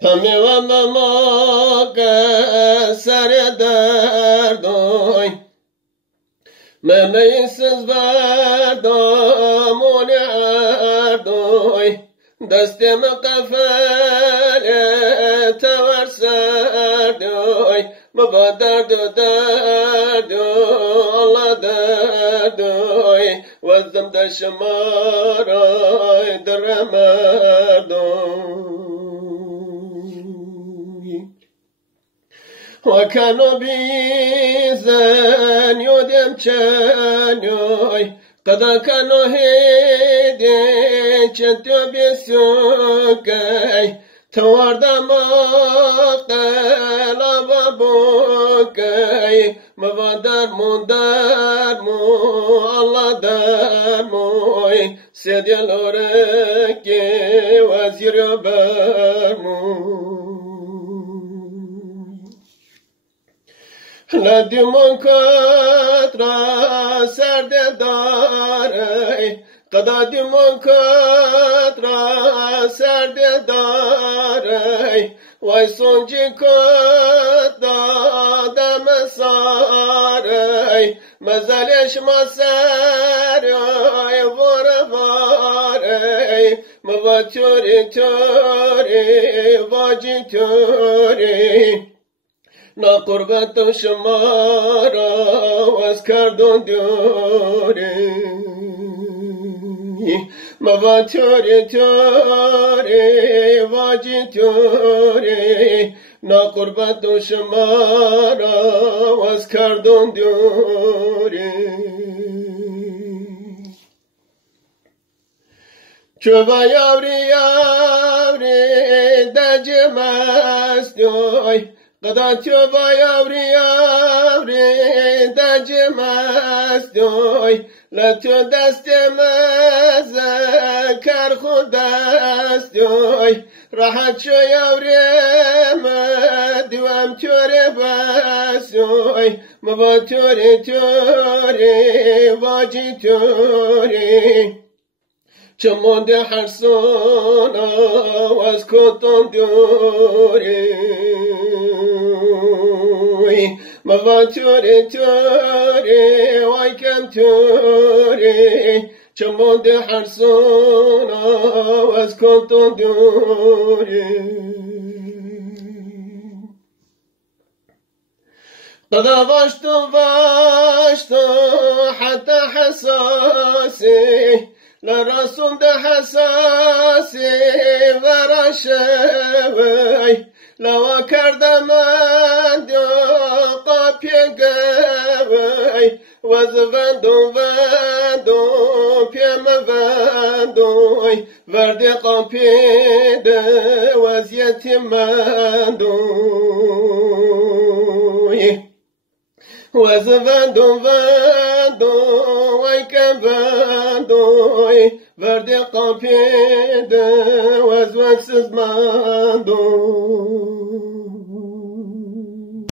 Pamiwa mamaka sare derdoy Memeysiz verdom uni erdoy Destimi kafele tever serdoy Baba derdo derdo Allah derdoy Vazdem de şemaray deremerdoy وكانوا بيزن يودم چنوي قد كانوا هيدي چنتو بيسوكي توارد مقتل بابوكي مبادر مو الله در موي سيدي الوركي وزير برمو لدیمون کترا سرده داره قدا دیمون کترا سرده داره وای سونجی کتا دم ساره مزالش ما سره واره واره موا توری توری واجی توری نا قربت شمارا واز کردون دیوری موا توری توری واجی توری نا قربت شمارا واز کردون دیوری چوبا یاوری یاوری دجی مستوی قدا چوبا یاوری یاوری دجی مستوی لتو دست مذکر خود دستوی راحت شو یاوری مدوام توری بسوی مبا توری توری واجی توری چمون ده حرسونا واز کتون دوری موا توری توری وای کم توری چمون ده حرسونا واز کتون دوری قدا واشتو حتى حساسي لرسول ده حساسي ورشوي لو كردم دو قابيقوي وزفندو فندو بيم فندوي وردي قابيد وزيتم مندوي وزفندو فندو ويكم فندوي وردي قابيد وزوكسز مندوي